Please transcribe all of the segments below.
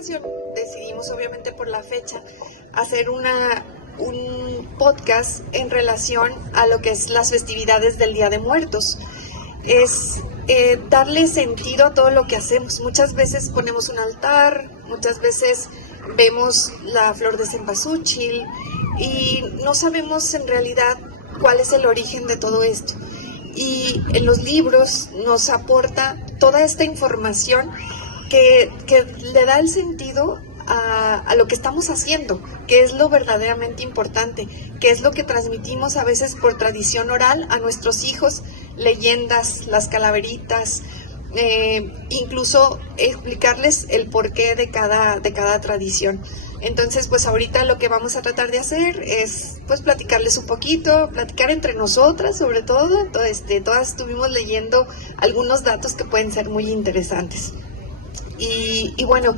ocasión decidimos, obviamente por la fecha, hacer un podcast en relación a lo que es las festividades del Día de Muertos. Es darle sentido a todo lo que hacemos. Muchas veces ponemos un altar, muchas veces vemos la flor de cempasúchil y no sabemos en realidad cuál es el origen de todo esto. Y en los libros nos aporta toda esta información que le da el sentido a lo que estamos haciendo, que es lo verdaderamente importante, que es lo que transmitimos a veces por tradición oral a nuestros hijos, leyendas, las calaveritas, incluso explicarles el porqué de cada tradición. Entonces, pues ahorita lo que vamos a tratar de hacer es pues platicarles un poquito, platicar entre nosotras sobre todo. Todas estuvimos leyendo algunos datos que pueden ser muy interesantes. Y bueno,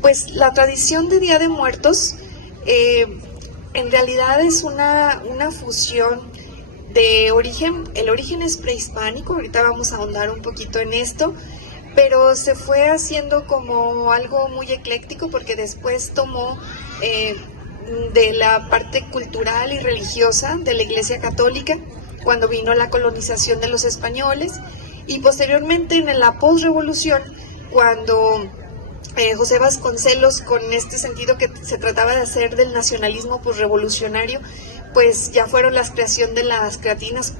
pues la tradición de Día de Muertos en realidad es una fusión de origen. El origen es prehispánico, ahorita vamos a ahondar un poquito en esto, pero se fue haciendo como algo muy ecléctico porque después tomó de la parte cultural y religiosa de la Iglesia Católica cuando vino la colonización de los españoles, y posteriormente en la posrevolución, cuando José Vasconcelos, con este sentido que se trataba de hacer del nacionalismo posrevolucionario, pues ya fueron la creación de las Catrinas,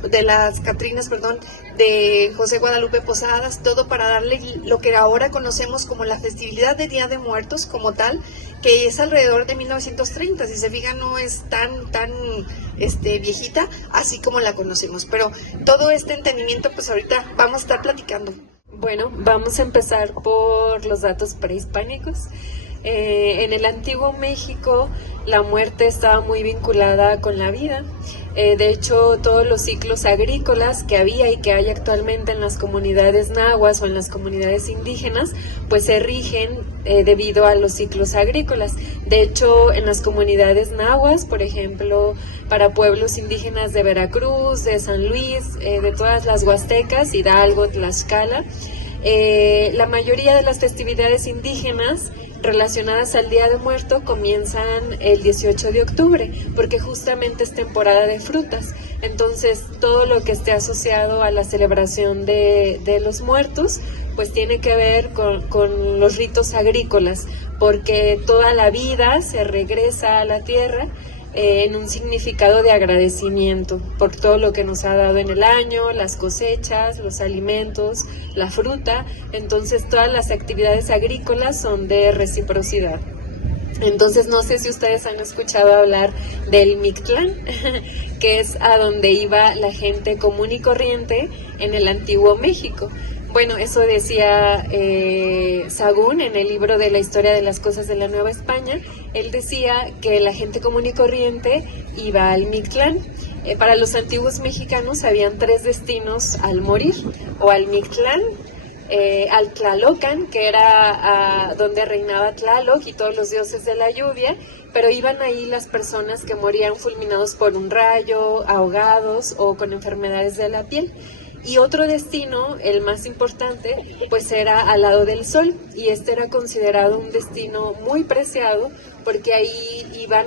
de José Guadalupe Posadas, todo para darle lo que ahora conocemos como la festividad de Día de Muertos como tal, que es alrededor de 1930, si se fijan no es tan viejita, así como la conocemos, pero todo este entendimiento pues ahorita vamos a estar platicando. Bueno, vamos a empezar por los datos prehispánicos. En el antiguo México la muerte estaba muy vinculada con la vida. De hecho, todos los ciclos agrícolas que había y que hay actualmente en las comunidades nahuas o en las comunidades indígenas, pues se rigen debido a los ciclos agrícolas. De hecho, en las comunidades nahuas, por ejemplo, para pueblos indígenas de Veracruz, de San Luis, de todas las Huastecas, Hidalgo, Tlaxcala, la mayoría de las festividades indígenas relacionadas al Día de Muerto comienzan el 18 de octubre, porque justamente es temporada de frutas. Entonces, todo lo que esté asociado a la celebración de los muertos, pues tiene que ver con los ritos agrícolas, porque toda la vida se regresa a la tierra en un significado de agradecimiento por todo lo que nos ha dado en el año, las cosechas, los alimentos, la fruta. Entonces todas las actividades agrícolas son de reciprocidad. Entonces no sé si ustedes han escuchado hablar del Mictlán, que es a donde iba la gente común y corriente en el antiguo México. Bueno, eso decía Sahagún en el libro de la historia de las cosas de la Nueva España. Él decía que la gente común y corriente iba al Mictlán. Para los antiguos mexicanos habían 3 destinos al morir: o al Mictlán, al Tlalocan, que era donde reinaba Tlaloc y todos los dioses de la lluvia, pero iban ahí las personas que morían fulminados por un rayo, ahogados o con enfermedades de la piel. Y otro destino, el más importante, pues era al lado del sol, y este era considerado un destino muy preciado porque ahí iban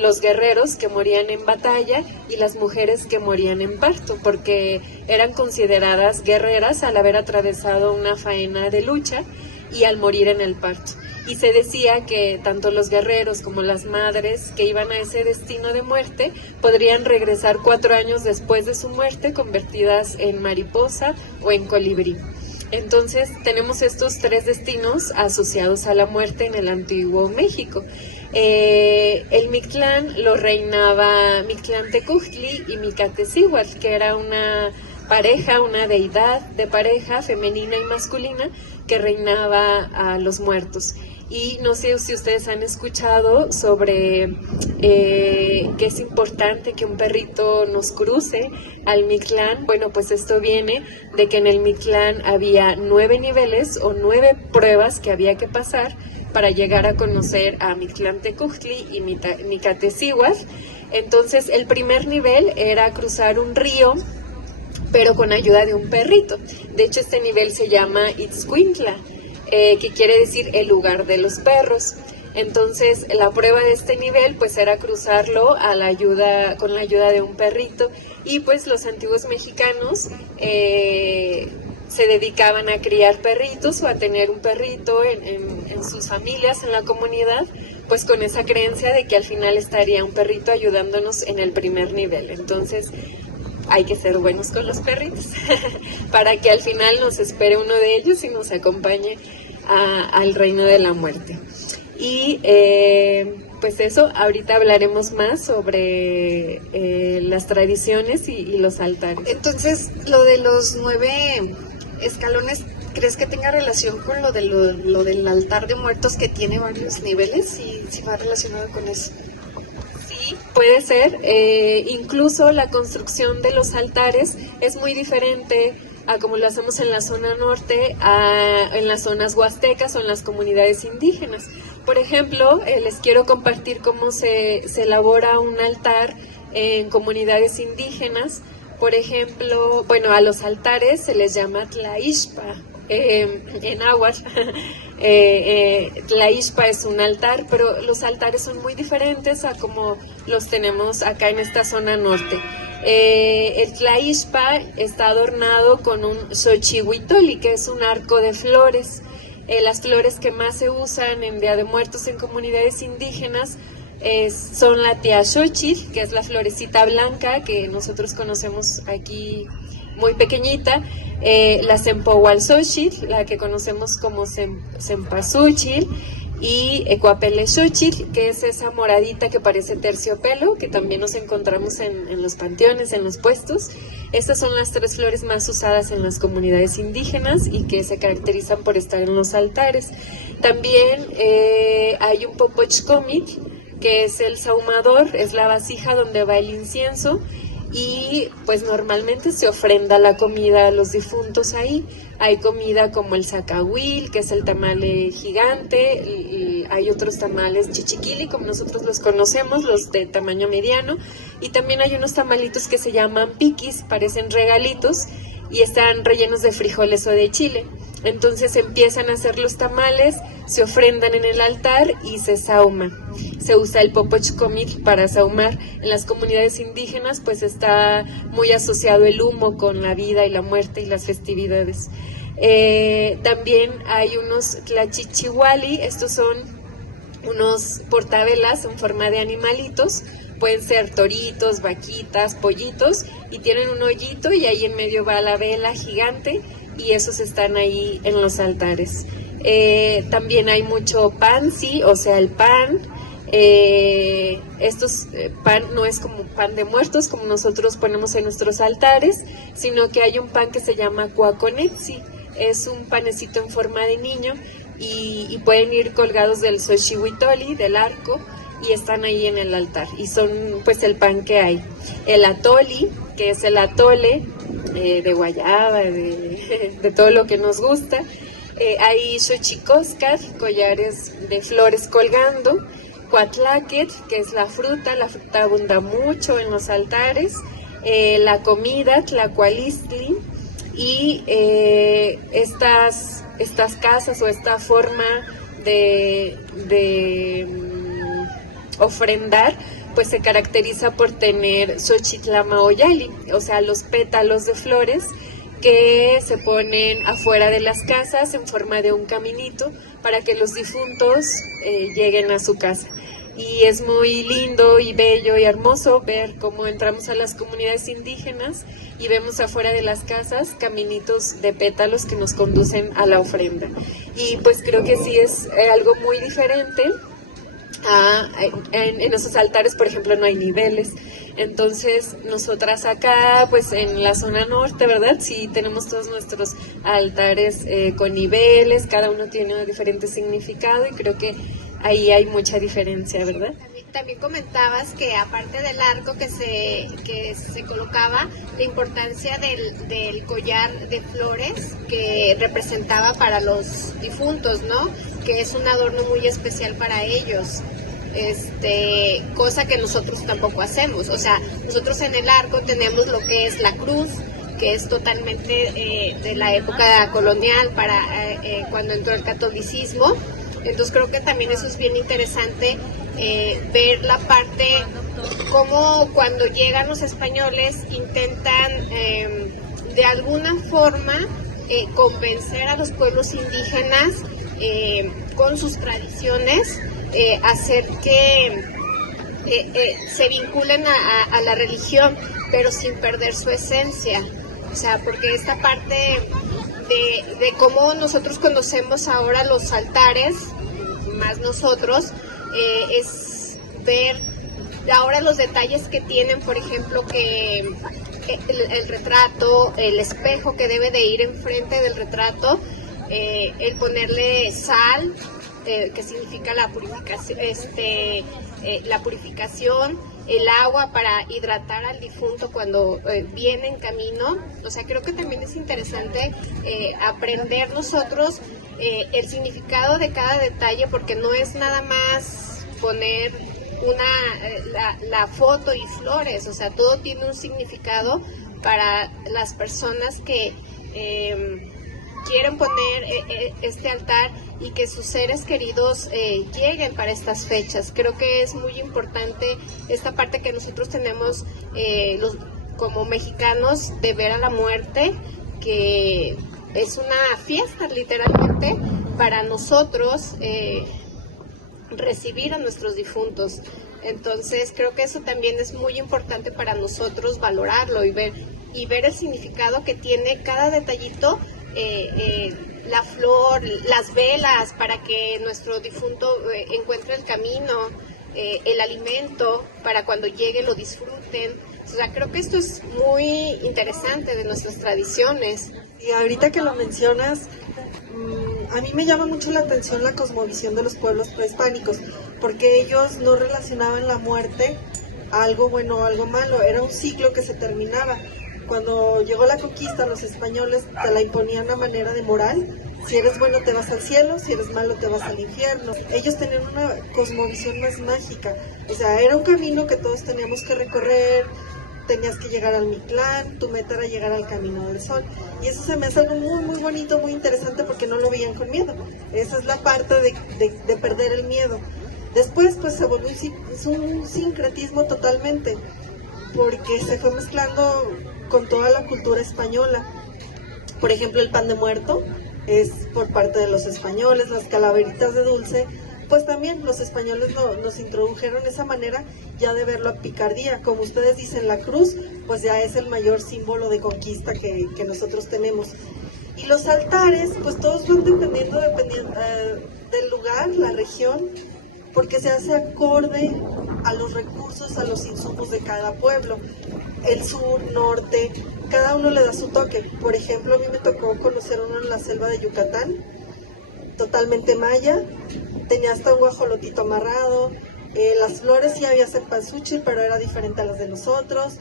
los guerreros que morían en batalla y las mujeres que morían en parto, porque eran consideradas guerreras al haber atravesado una faena de lucha y al morir en el parto. Y se decía que tanto los guerreros como las madres que iban a ese destino de muerte podrían regresar 4 años después de su muerte convertidas en mariposa o en colibrí. Entonces tenemos estos 3 destinos asociados a la muerte en el antiguo México. El Mictlán lo reinaba Mictlantecutli y Micatecíhuatl, que era una pareja, una deidad de pareja femenina y masculina que reinaba a los muertos. Y no sé si ustedes han escuchado sobre que es importante que un perrito nos cruce al Mictlán. Bueno, pues esto viene de que en el Mictlán había 9 niveles o 9 pruebas que había que pasar para llegar a conocer a Mictlantecutli y Micatecíhuatl. Entonces, el primer nivel era cruzar un río, pero con ayuda de un perrito. De hecho, este nivel se llama Itzcuintla. que quiere decir el lugar de los perros. Entonces, la prueba de este nivel pues era cruzarlo con la ayuda de un perrito, y pues los antiguos mexicanos se dedicaban a criar perritos o a tener un perrito en sus familias, en la comunidad, pues con esa creencia de que al final estaría un perrito ayudándonos en el primer nivel. Entonces, hay que ser buenos con los perritos para que al final nos espere uno de ellos y nos acompañe al reino de la muerte. Y pues eso, ahorita hablaremos más sobre las tradiciones y los altares. Entonces, lo de los 9 escalones, ¿crees que tenga relación con lo del altar de muertos, que tiene varios niveles? ¿Sí va relacionado con eso? Sí, puede ser. Incluso la construcción de los altares es muy diferente a como lo hacemos en la zona norte, en las zonas huastecas o en las comunidades indígenas. Por ejemplo, les quiero compartir cómo se elabora un altar en comunidades indígenas. Por ejemplo, bueno, a los altares se les llama tlaixpa en náhuatl. Tlaixpa es un altar, pero los altares son muy diferentes a como los tenemos acá en esta zona norte. El tlaixpa está adornado con un xochihuitoli, que es un arco de flores. Las flores que más se usan en Día de Muertos en comunidades indígenas son la tiaxochitl, que es la florecita blanca que nosotros conocemos aquí muy pequeñita, la cempoualxochitl, la que conocemos como cempasúchil, y ecuapelexochitl, que es esa moradita que parece terciopelo, que también nos encontramos en los panteones, en los puestos. Estas son las 3 flores más usadas en las comunidades indígenas y que se caracterizan por estar en los altares. También hay un popochcomitl, que es el sahumador, es la vasija donde va el incienso, y pues normalmente se ofrenda la comida a los difuntos ahí. Hay comida como el zacahuil, que es el tamale gigante, y hay otros tamales chichiquili, como nosotros los conocemos, los de tamaño mediano, y también hay unos tamalitos que se llaman piquis, parecen regalitos, y están rellenos de frijoles o de chile. Entonces empiezan a hacer los tamales, se ofrendan en el altar y se sahuma. Se usa el popochcomitl para sahumar. En las comunidades indígenas pues está muy asociado el humo con la vida y la muerte y las festividades. También hay unos tlachichihuali, estos son unos portavelas en forma de animalitos. Pueden ser toritos, vaquitas, pollitos, y tienen un hoyito y ahí en medio va la vela gigante, y esos están ahí en los altares. También hay mucho pansi, o sea, el pan. Pan no es como pan de muertos como nosotros ponemos en nuestros altares, sino que hay un pan que se llama cuaconetsi. Es un panecito en forma de niño y pueden ir colgados del xochihuitoli, del arco, y están ahí en el altar, y son pues el pan que hay. El atoli, que es el atole de guayaba, de todo lo que nos gusta. Hay xochicóscat, collares de flores colgando. Cuatlaquet, que es la fruta abunda mucho en los altares. La comida, tlacualistli, y estas casas o esta forma de ofrendar pues se caracteriza por tener xochitlamaoyali, o sea, los pétalos de flores que se ponen afuera de las casas en forma de un caminito para que los difuntos lleguen a su casa. Y es muy lindo y bello y hermoso ver cómo entramos a las comunidades indígenas y vemos afuera de las casas caminitos de pétalos que nos conducen a la ofrenda. Y pues creo que sí es algo muy diferente. En esos altares, por ejemplo, no hay niveles. Entonces, nosotras acá, pues en la zona norte, ¿verdad? Sí tenemos todos nuestros altares con niveles, cada uno tiene un diferente significado, y creo que ahí hay mucha diferencia, ¿verdad? También comentabas que aparte del arco que se colocaba, la importancia del collar de flores que representaba para los difuntos, ¿no? Que es un adorno muy especial para ellos. Cosa que nosotros tampoco hacemos. O sea, nosotros en el arco tenemos lo que es la cruz, que es totalmente de la época colonial para cuando entró el catolicismo. Entonces creo que también eso es bien interesante, ver la parte, como cuando llegan los españoles intentan de alguna forma convencer a los pueblos indígenas con sus tradiciones, hacer que se vinculen a la religión, pero sin perder su esencia. O sea, porque esta parte de cómo nosotros conocemos ahora los altares, más nosotros, es ver ahora los detalles que tienen, por ejemplo, que el retrato, el espejo que debe de ir enfrente del retrato, el ponerle sal, que significa la purificación, el agua para hidratar al difunto cuando viene en camino. O sea, creo que también es interesante aprender nosotros el significado de cada detalle, porque no es nada más poner la foto y flores. O sea, todo tiene un significado para las personas que quieren poner este altar y que sus seres queridos lleguen para estas fechas. Creo que es muy importante esta parte que nosotros tenemos como mexicanos, de ver a la muerte, que es una fiesta literalmente para nosotros, recibir a nuestros difuntos. Entonces creo que eso también es muy importante para nosotros valorarlo y ver el significado que tiene cada detallito, la flor, las velas para que nuestro difunto encuentre el camino, el alimento para cuando llegue lo disfruten. O sea, creo que esto es muy interesante de nuestras tradiciones. Y ahorita que lo mencionas, a mí me llama mucho la atención la cosmovisión de los pueblos prehispánicos, porque ellos no relacionaban la muerte a algo bueno o algo malo, era un ciclo que se terminaba. Cuando llegó la conquista, los españoles te la imponían a manera de moral. Si eres bueno te vas al cielo, si eres malo te vas al infierno. Ellos tenían una cosmovisión más mágica, o sea, era un camino que todos teníamos que recorrer. Tenías que llegar al Mictlán, tu meta era llegar al Camino del Sol. Y eso se me hace algo muy, muy bonito, muy interesante, porque no lo veían con miedo. Esa es la parte de perder el miedo. Después, pues se volvió un sincretismo totalmente, porque se fue mezclando con toda la cultura española. Por ejemplo, el pan de muerto es por parte de los españoles, las calaveritas de dulce, pues también los españoles nos introdujeron esa manera ya de verlo a picardía. Como ustedes dicen, la cruz, pues ya es el mayor símbolo de conquista que nosotros tenemos. Y los altares, pues todos van dependiendo del lugar, la región, porque se hace acorde a los recursos, a los insumos de cada pueblo. El sur, norte, cada uno le da su toque. Por ejemplo, a mí me tocó conocer uno en la selva de Yucatán, totalmente maya, tenía hasta un guajolotito amarrado, las flores sí había cempasúchil, pero era diferente a las de nosotros,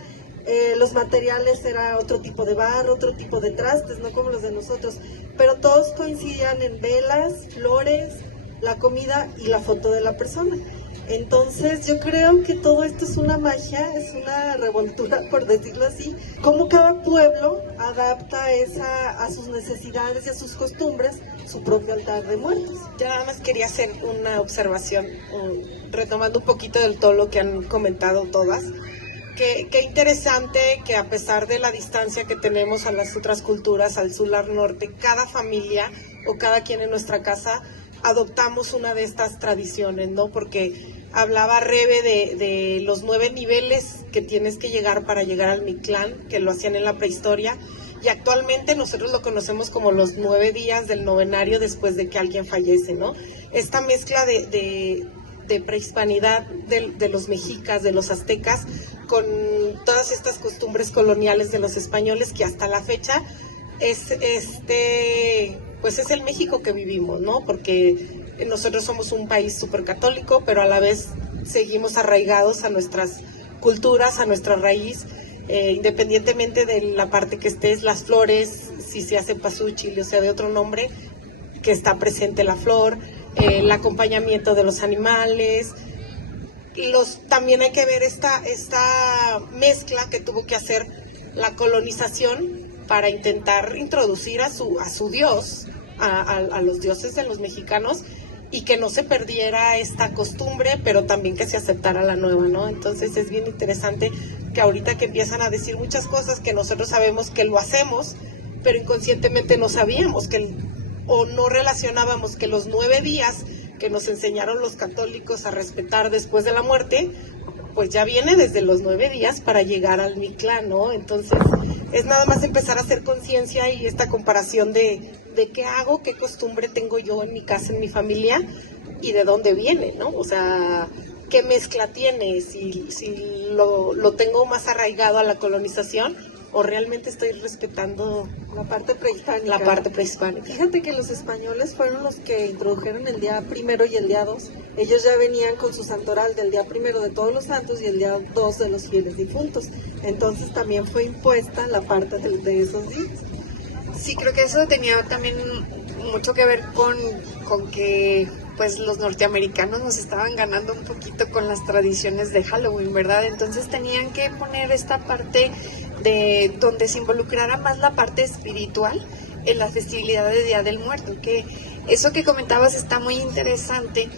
los materiales era otro tipo de barro, otro tipo de trastes, no como los de nosotros, pero todos coincidían en velas, flores, la comida y la foto de la persona. Entonces yo creo que todo esto es una magia, es una revoltura, por decirlo así, como cada pueblo adapta a sus necesidades y a sus costumbres su propio altar de muertos. Ya nada más quería hacer una observación, retomando un poquito de todo lo que han comentado todas. Qué interesante que, a pesar de la distancia que tenemos a las otras culturas, al sur, al norte, cada familia o cada quien en nuestra casa adoptamos una de estas tradiciones, ¿no? Porque hablaba Rebe de los 9 niveles que tienes que llegar para llegar al Mictlán, que lo hacían en la prehistoria, y actualmente nosotros lo conocemos como los 9 días del novenario después de que alguien fallece, ¿no? Esta mezcla de prehispanidad de los mexicas, de los aztecas, con todas estas costumbres coloniales de los españoles, que hasta la fecha pues es el México que vivimos, ¿no? Porque nosotros somos un país súper católico, pero a la vez seguimos arraigados a nuestras culturas, a nuestra raíz, independientemente de la parte que estés, las flores, si se hace pasuchil o sea de otro nombre, que está presente la flor, el acompañamiento de los animales. También hay que ver esta mezcla que tuvo que hacer la colonización para intentar introducir a su dios, a los dioses de los mexicanos, y que no se perdiera esta costumbre, pero también que se aceptara la nueva, ¿no? Entonces es bien interesante que ahorita que empiezan a decir muchas cosas que nosotros sabemos que lo hacemos, pero inconscientemente no sabíamos o no relacionábamos que los 9 días que nos enseñaron los católicos a respetar después de la muerte, pues ya viene desde los 9 días para llegar al Mictlán, ¿no? Entonces es nada más empezar a hacer conciencia y esta comparación de qué hago, qué costumbre tengo yo en mi casa, en mi familia, y de dónde viene, ¿no? O sea, qué mezcla tiene, si lo tengo más arraigado a la colonización, o realmente estoy respetando la parte prehispánica. La parte prehispánica. Fíjate que los españoles fueron los que introdujeron el día 1 y el día 2. Ellos ya venían con su santoral del día 1 de Todos los Santos y el día 2 de los fieles difuntos. Entonces también fue impuesta la parte de esos días. Sí, creo que eso tenía también mucho que ver con que pues los norteamericanos nos estaban ganando un poquito con las tradiciones de Halloween, ¿verdad? Entonces tenían que poner esta parte de donde se involucrara más la parte espiritual en la festividad de Día del Muerto, que eso que comentabas está muy interesante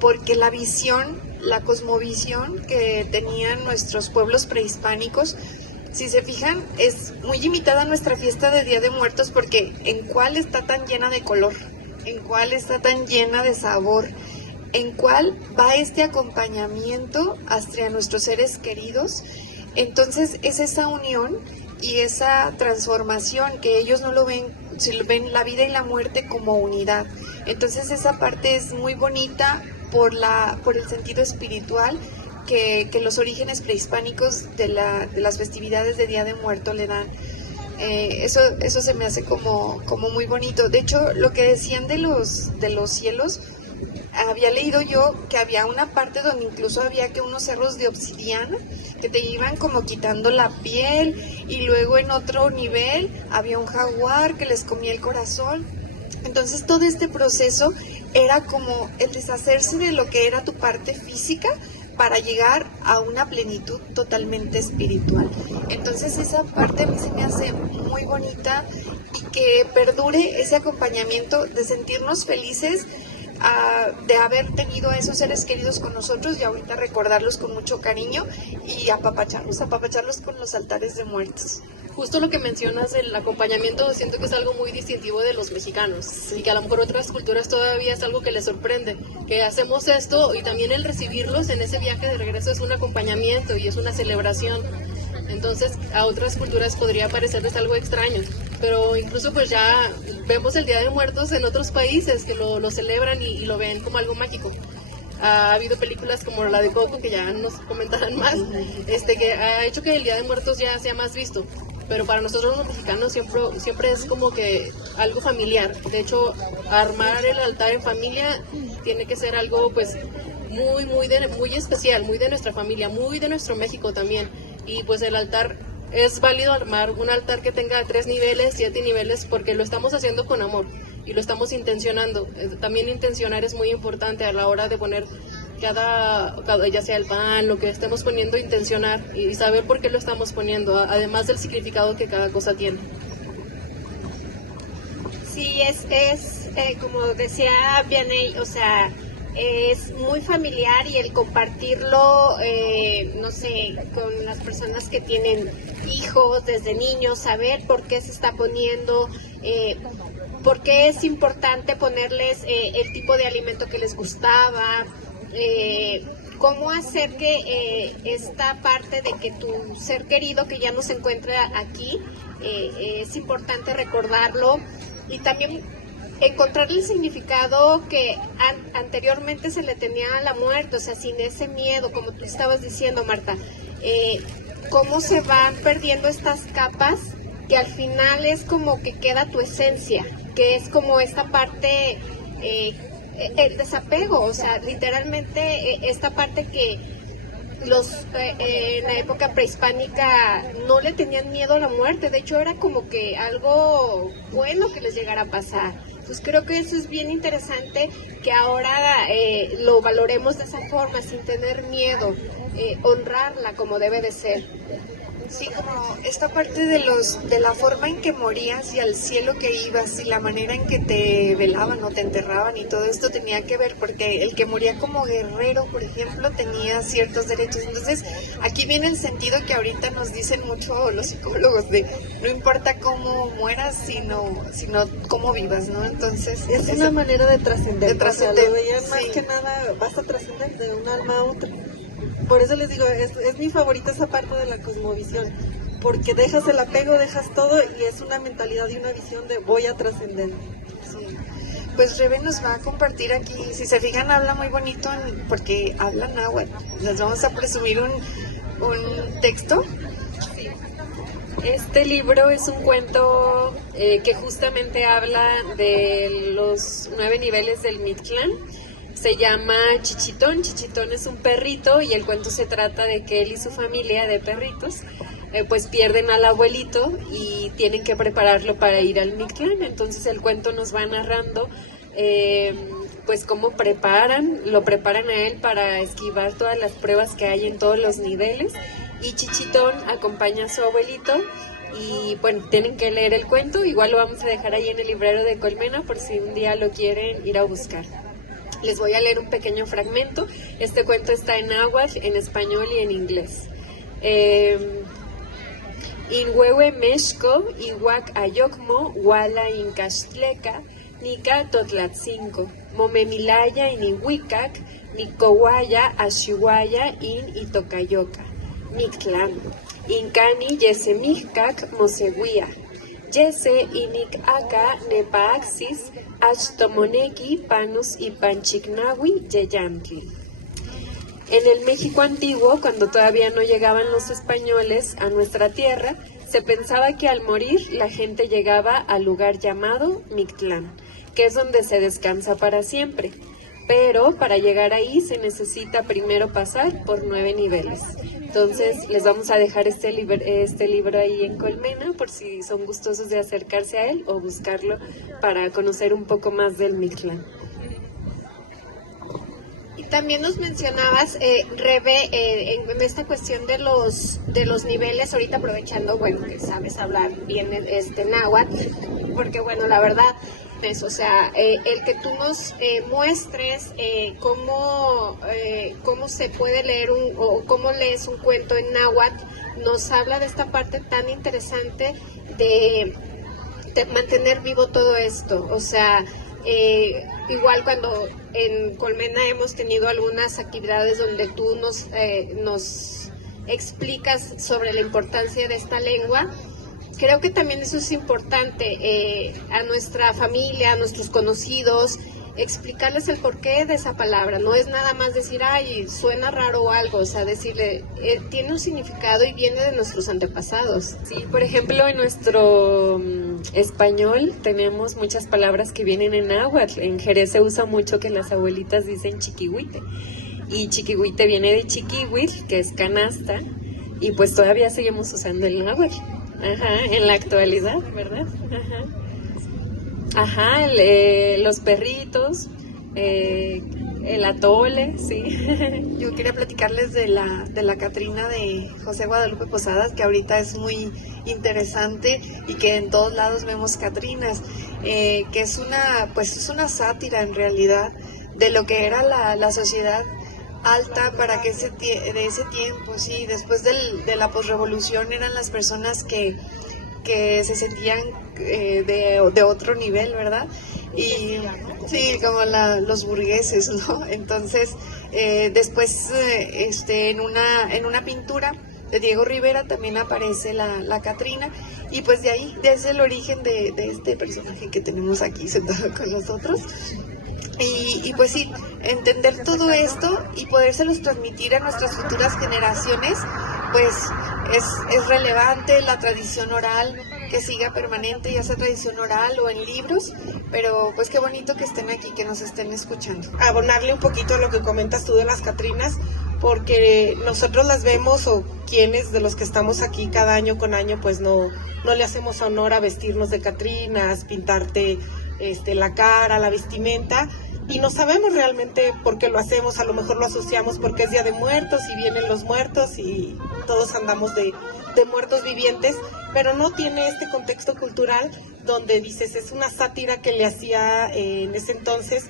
porque la visión, la cosmovisión que tenían nuestros pueblos prehispánicos, si se fijan, es muy imitada a nuestra fiesta de Día de Muertos porque en cuál está tan llena de color, en cuál está tan llena de sabor, en cuál va este acompañamiento hacia nuestros seres queridos. Entonces es esa unión y esa transformación que ellos no lo ven, si ven la vida y la muerte como unidad. Entonces esa parte es muy bonita por el sentido espiritual que los orígenes prehispánicos de las festividades de Día de Muerto le dan. Eso se me hace como muy bonito. De hecho, lo que decían de los cielos, había leído yo que había una parte donde incluso había que unos cerros de obsidiana que te iban como quitando la piel, y luego en otro nivel había un jaguar que les comía el corazón. Entonces todo este proceso era como el deshacerse de lo que era tu parte física para llegar a una plenitud totalmente espiritual. Entonces esa parte a mí se me hace muy bonita y que perdure ese acompañamiento de sentirnos felices de haber tenido a esos seres queridos con nosotros y ahorita recordarlos con mucho cariño y apapacharlos con los altares de muertos. Justo lo que mencionas del acompañamiento, siento que es algo muy distintivo de los mexicanos y que a lo mejor otras culturas todavía es algo que les sorprende, que hacemos esto y también el recibirlos en ese viaje de regreso es un acompañamiento y es una celebración. Entonces a otras culturas podría parecerles algo extraño, pero incluso pues ya vemos el Día de Muertos en otros países que lo celebran y lo ven como algo mágico. Ha habido películas como la de Coco, que ya nos comentarán más, que ha hecho que el Día de Muertos ya sea más visto. Pero para nosotros los mexicanos siempre es como que algo familiar. De hecho, armar el altar en familia tiene que ser algo pues muy especial, muy de nuestra familia, muy de nuestro México también. Y pues el altar, es válido armar un altar que tenga 3 niveles, 7 niveles, porque lo estamos haciendo con amor y lo estamos intencionando. También intencionar es muy importante a la hora de poner cada ya sea el pan, lo que estemos poniendo, intencionar y saber por qué lo estamos poniendo, además del significado que cada cosa tiene. Sí, como decía Vianey, o sea, es muy familiar y el compartirlo, no sé, con las personas que tienen hijos desde niños, saber por qué se está poniendo, por qué es importante ponerles el tipo de alimento que les gustaba, cómo hacer que esta parte de que tu ser querido que ya no se encuentra aquí, es importante recordarlo y también encontrar el significado que anteriormente se le tenía a la muerte, o sea, sin ese miedo, como tú estabas diciendo, Marta, cómo se van perdiendo estas capas que al final es como que queda tu esencia, que es como esta parte, el desapego, o sea, literalmente esta parte que en la época prehispánica no le tenían miedo a la muerte, de hecho era como que algo bueno que les llegara a pasar. Entonces creo que eso es bien interesante, que ahora lo valoremos de esa forma, sin tener miedo, honrarla como debe de ser. Sí, como esta parte de la forma en que morías y al cielo que ibas y la manera en que te velaban o te enterraban y todo esto tenía que ver porque el que moría como guerrero, por ejemplo, tenía ciertos derechos. Entonces, aquí viene el sentido que ahorita nos dicen mucho los psicólogos de no importa cómo mueras, sino cómo vivas, ¿no? Entonces, Es una manera de trascender. De trascender, O sea, lo veían más sí. que nada, vas a trascender de un alma a otra. Por eso les digo, es mi favorita esa parte de la cosmovisión, porque dejas el apego, dejas todo y es una mentalidad y una visión de voy a trascender. sí. Pues Rebe nos va a compartir aquí, si se fijan habla muy bonito porque habla náhuatl. Les vamos a presumir un texto. Este libro es un cuento que justamente habla de los 9 niveles del Mictlán. Se llama Chichitón. Chichitón es un perrito y el cuento se trata de que él y su familia de perritos pues pierden al abuelito y tienen que prepararlo para ir al Mictlán. Entonces el cuento nos va narrando pues cómo lo preparan a él para esquivar todas las pruebas que hay en todos los niveles. Y Chichitón acompaña a su abuelito y bueno, tienen que leer el cuento. Igual lo vamos a dejar ahí en el librero de Colmena por si un día lo quieren ir a buscar. Les voy a leer un pequeño fragmento. Este cuento está en náhuatl, en español y en inglés. Inhuehue Mexco, Ihuac Ayocmo, Wala Incaxtleca, Nica Totlatzinco, Momemilaya Inihuicac, Nicowaya Ashiwaya in Itocayoca, Mictlán, Incani Yesemihcac Mosehuia, Yese Inik Aka Nepaaxis, Achtomoneki Panus y Panchignahui Yeyantli. En el México antiguo, cuando todavía no llegaban los españoles a nuestra tierra, se pensaba que al morir la gente llegaba al lugar llamado Mictlán, que es donde se descansa para siempre. Pero para llegar ahí se necesita primero pasar por 9 niveles. Entonces les vamos a dejar este libro ahí en Colmena por si son gustosos de acercarse a él o buscarlo para conocer un poco más del Mictlán. Y también nos mencionabas, Rebe, en esta cuestión de los niveles, ahorita aprovechando, bueno, que sabes hablar bien náhuatl, porque bueno, la verdad es, o sea, el que tú nos muestres cómo se puede leer o cómo lees un cuento en náhuatl, nos habla de esta parte tan interesante de mantener vivo todo esto, o sea, igual cuando en Colmena hemos tenido algunas actividades donde tú nos explicas sobre la importancia de esta lengua. Creo que también eso es importante a nuestra familia, a nuestros conocidos, explicarles el porqué de esa palabra. No es nada más decir, ay, suena raro o algo, o sea, decirle, tiene un significado y viene de nuestros antepasados. Sí, por ejemplo, en nuestro español tenemos muchas palabras que vienen en náhuatl. En Jerez se usa mucho que las abuelitas dicen chiquihuite. Y chiquihuite viene de chiquihuitl, que es canasta, y pues todavía seguimos usando el náhuatl. Ajá, en la actualidad, ¿verdad? Ajá, los perritos, el atole, sí. Yo quería platicarles de la Catrina de José Guadalupe Posadas, que ahorita es muy interesante y que en todos lados vemos Catrinas, que es una sátira en realidad de lo que era la sociedad alta para que de ese tiempo, sí, después de la posrevolución eran las personas que se sentían de otro nivel, ¿verdad? Y sí, como los burgueses, ¿no? Entonces, después en una pintura de Diego Rivera también aparece la Catrina, y pues de ahí es el origen de este personaje que tenemos aquí sentado con nosotros. Y pues sí, entender todo esto y podérselos transmitir a nuestras futuras generaciones, pues es relevante la tradición oral, que siga permanente, ya sea tradición oral o en libros, pero pues qué bonito que estén aquí, que nos estén escuchando. Abonarle un poquito a lo que comentas tú de las Catrinas, porque nosotros las vemos, o quienes de los que estamos aquí cada año con año, pues no le hacemos honor a vestirnos de Catrinas, pintarte la cara, la vestimenta, y no sabemos realmente por qué lo hacemos. A lo mejor lo asociamos porque es Día de Muertos y vienen los muertos y todos andamos de de muertos vivientes, pero no tiene este contexto cultural donde dices, es una sátira que le hacía en ese entonces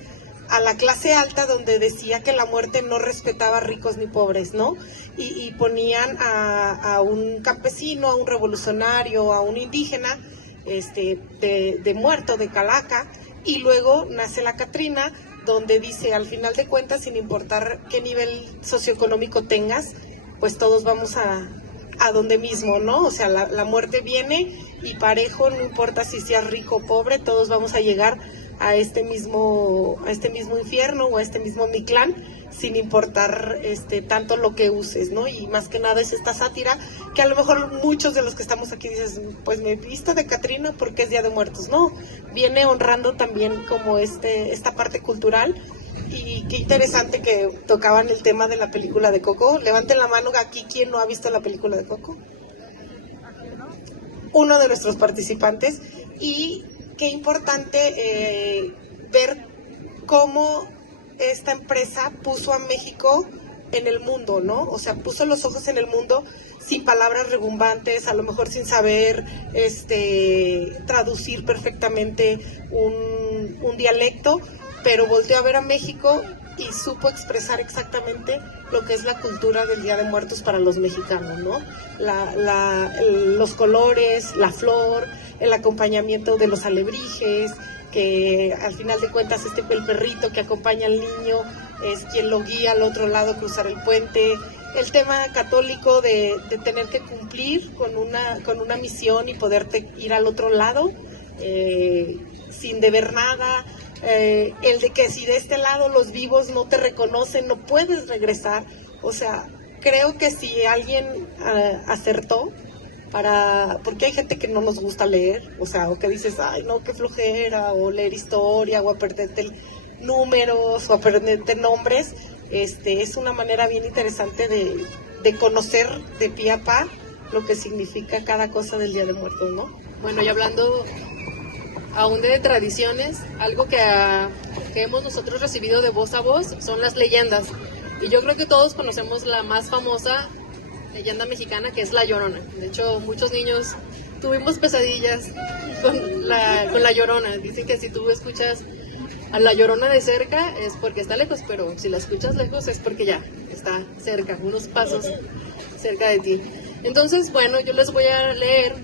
a la clase alta, donde decía que la muerte no respetaba a ricos ni pobres, ¿no? Y ponían a un campesino, a un revolucionario, a un indígena, de muerto, de calaca, y luego nace la Catrina, donde dice, al final de cuentas, sin importar qué nivel socioeconómico tengas, pues todos vamos a donde mismo, ¿no? O sea, la muerte viene y parejo, no importa si seas rico o pobre, todos vamos a llegar a este mismo infierno o a este mismo Mictlán, sin importar tanto lo que uses, ¿no? Y más que nada es esta sátira que a lo mejor muchos de los que estamos aquí dices, pues me he visto de Catrina porque es Día de Muertos. No, viene honrando también como esta parte cultural. Y qué interesante que tocaban el tema de la película de Coco. Levanten la mano aquí, ¿quién no ha visto la película de Coco? Uno de nuestros participantes. Y qué importante ver cómo esta empresa puso a México en el mundo, ¿no? O sea, puso los ojos en el mundo sin palabras rebumbantes, a lo mejor sin saber traducir perfectamente un dialecto, pero volteó a ver a México y supo expresar exactamente lo que es la cultura del Día de Muertos para los mexicanos, ¿no? Los colores, la flor, el acompañamiento de los alebrijes, que al final de cuentas el perrito que acompaña al niño es quien lo guía al otro lado a cruzar el puente, el tema católico de tener que cumplir con una misión y poderte ir al otro lado sin deber nada, el de que si de este lado los vivos no te reconocen, no puedes regresar. O sea, creo que si alguien acertó, porque hay gente que no nos gusta leer, o sea, o que dices, ay no, qué flojera, o leer historia, o aprenderte números, o aprenderte nombres, es una manera bien interesante de conocer de pie a pa lo que significa cada cosa del Día de Muertos, ¿no? Bueno, y hablando aún de tradiciones, algo que hemos nosotros recibido de voz a voz son las leyendas. Y yo creo que todos conocemos la más famosa leyenda mexicana, que es La Llorona. De hecho, muchos niños tuvimos pesadillas con la Llorona. Dicen que si tú escuchas a La Llorona de cerca es porque está lejos, pero si la escuchas lejos es porque ya está cerca, unos pasos cerca de ti. Entonces, bueno, yo les voy a leer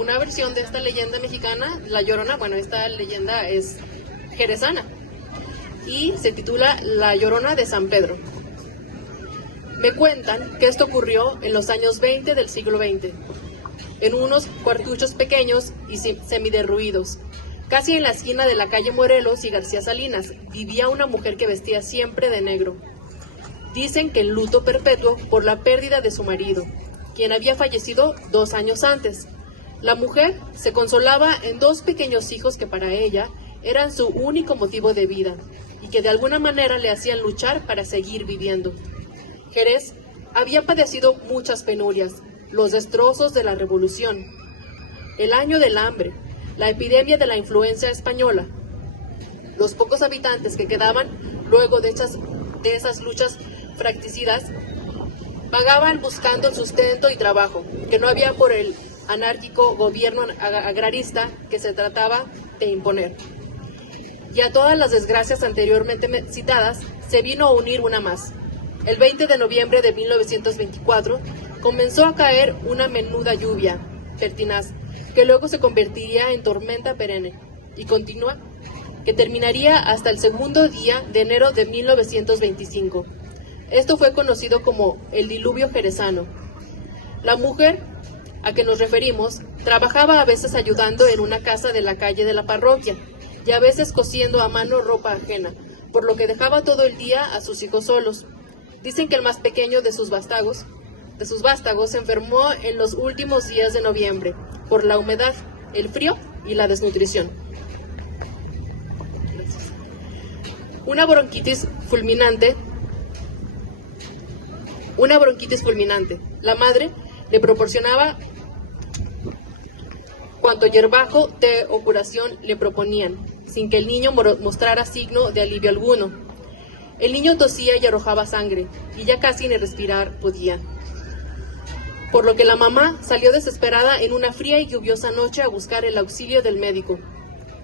una versión de esta leyenda mexicana, La Llorona. Bueno, esta leyenda es jerezana y se titula La Llorona de San Pedro. Me cuentan que esto ocurrió en los años 20 del siglo XX, en unos cuartuchos pequeños y semiderruidos. Casi en la esquina de la calle Morelos y García Salinas vivía una mujer que vestía siempre de negro. Dicen que en luto perpetuo por la pérdida de su marido, quien había fallecido 2 años antes. La mujer se consolaba en 2 pequeños hijos que para ella eran su único motivo de vida y que de alguna manera le hacían luchar para seguir viviendo. Jerez había padecido muchas penurias, los destrozos de la Revolución, el año del hambre, la epidemia de la influenza española. Los pocos habitantes que quedaban luego de esas luchas fratricidas vagaban buscando el sustento y trabajo que no había por el anárquico gobierno agrarista que se trataba de imponer. Y a todas las desgracias anteriormente citadas se vino a unir una más. El 20 de noviembre de 1924 comenzó a caer una menuda lluvia pertinaz, que luego se convertiría en tormenta perenne, y continúa, que terminaría hasta el segundo día de enero de 1925. Esto fue conocido como el diluvio jerezano. La mujer a que nos referimos trabajaba a veces ayudando en una casa de la calle de la parroquia, y a veces cosiendo a mano ropa ajena, por lo que dejaba todo el día a sus hijos solos. Dicen que el más pequeño de sus vástagos se enfermó en los últimos días de noviembre por la humedad, el frío y la desnutrición. Una bronquitis fulminante. La madre le proporcionaba cuanto hierbajo, té o curación le proponían, sin que el niño mostrara signo de alivio alguno. El niño tosía y arrojaba sangre, y ya casi ni respirar podía. por lo que la mamá salió desesperada en una fría y lluviosa noche a buscar el auxilio del médico.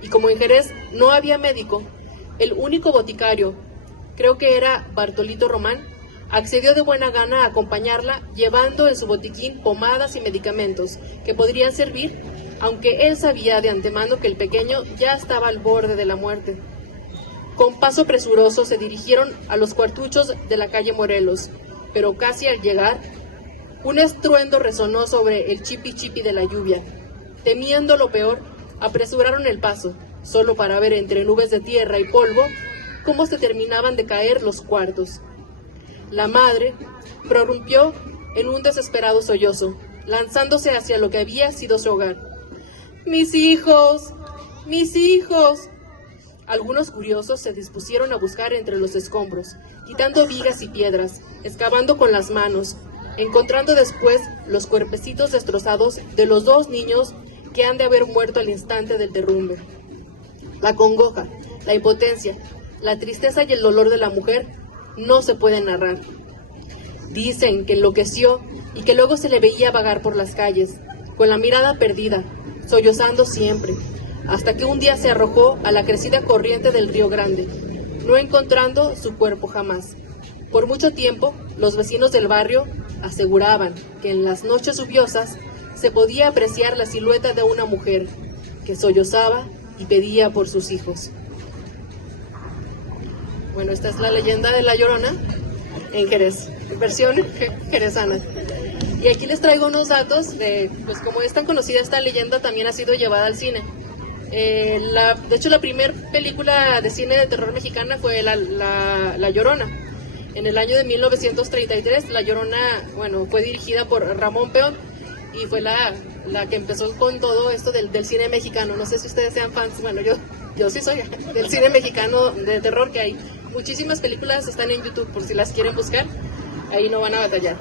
Y como en Jerez no había médico, el único boticario, creo que era Bartolito Román, accedió de buena gana a acompañarla, llevando en su botiquín pomadas y medicamentos que podrían servir, aunque él sabía de antemano que el pequeño ya estaba al borde de la muerte. Con paso presuroso se dirigieron a los cuartuchos de la calle Morelos, pero casi al llegar, un estruendo resonó sobre el chipi chipi de la lluvia. Temiendo lo peor, apresuraron el paso, solo para ver entre nubes de tierra y polvo cómo se terminaban de caer los cuartos. La madre prorrumpió en un desesperado sollozo, lanzándose hacia lo que había sido su hogar. ¡Mis hijos! ¡Mis hijos! Algunos curiosos se dispusieron a buscar entre los escombros, quitando vigas y piedras, excavando con las manos, encontrando después los cuerpecitos destrozados de los 2 niños que han de haber muerto al instante del derrumbe. La congoja, la impotencia, la tristeza y el dolor de la mujer no se pueden narrar. Dicen que enloqueció y que luego se le veía vagar por las calles, con la mirada perdida, sollozando siempre, hasta que un día se arrojó a la crecida corriente del Río Grande, no encontrando su cuerpo jamás. Por mucho tiempo, los vecinos del barrio aseguraban que en las noches lluviosas se podía apreciar la silueta de una mujer que sollozaba y pedía por sus hijos. Bueno, esta es la leyenda de La Llorona en Jerez, versión jerezana. Y aquí les traigo unos datos de, pues como es tan conocida esta leyenda, también ha sido llevada al cine. De hecho, la primera película de cine de terror mexicana fue La Llorona. En el año de 1933, La Llorona, bueno, fue dirigida por Ramón Peón y fue la que empezó con todo esto del cine mexicano. No sé si ustedes sean fans, bueno, yo sí soy del cine mexicano de terror, que hay muchísimas películas, están en YouTube por si las quieren buscar, ahí no van a batallar.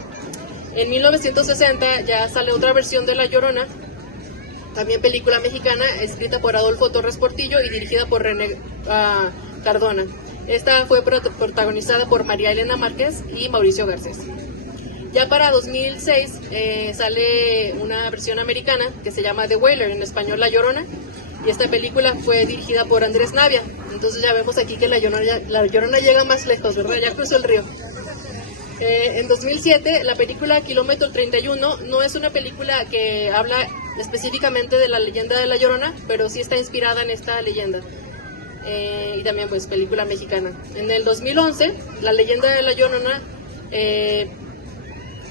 En 1960 ya sale otra versión de La Llorona, también película mexicana, escrita por Adolfo Torres Portillo y dirigida por René Cardona. Esta fue protagonizada por María Elena Márquez y Mauricio Garcés. Ya para 2006 sale una versión americana que se llama The Wailer, en español La Llorona, y esta película fue dirigida por Andrés Navia. Entonces ya vemos aquí que La Llorona llega más lejos, ¿verdad? Ya cruzó el río. En 2007, la película Kilómetro 31 no es una película que habla específicamente de la leyenda de La Llorona, pero sí está inspirada en esta leyenda. Y también pues película mexicana. En el 2011, La leyenda de La Llorona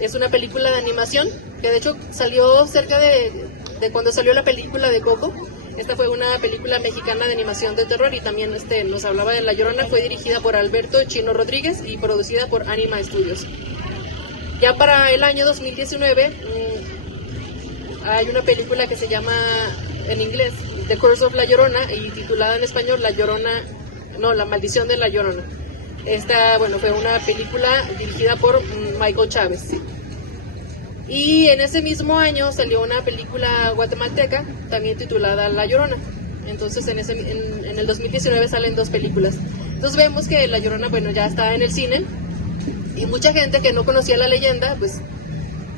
es una película de animación, que de hecho salió cerca de cuando salió la película de Coco. Esta fue una película mexicana de animación de terror y también nos hablaba de La Llorona. Fue dirigida por Alberto Chino Rodríguez y producida por Anima Studios. Ya para el año 2019 hay una película que se llama en inglés The Curse of La Llorona y titulada en español La Maldición de La Llorona. Esta, bueno, fue una película dirigida por Michael Chávez. Y en ese mismo año salió una película guatemalteca, también titulada La Llorona. Entonces en el 2019 salen 2 películas. Entonces vemos que La Llorona, bueno, ya está en el cine. Y mucha gente que no conocía la leyenda, pues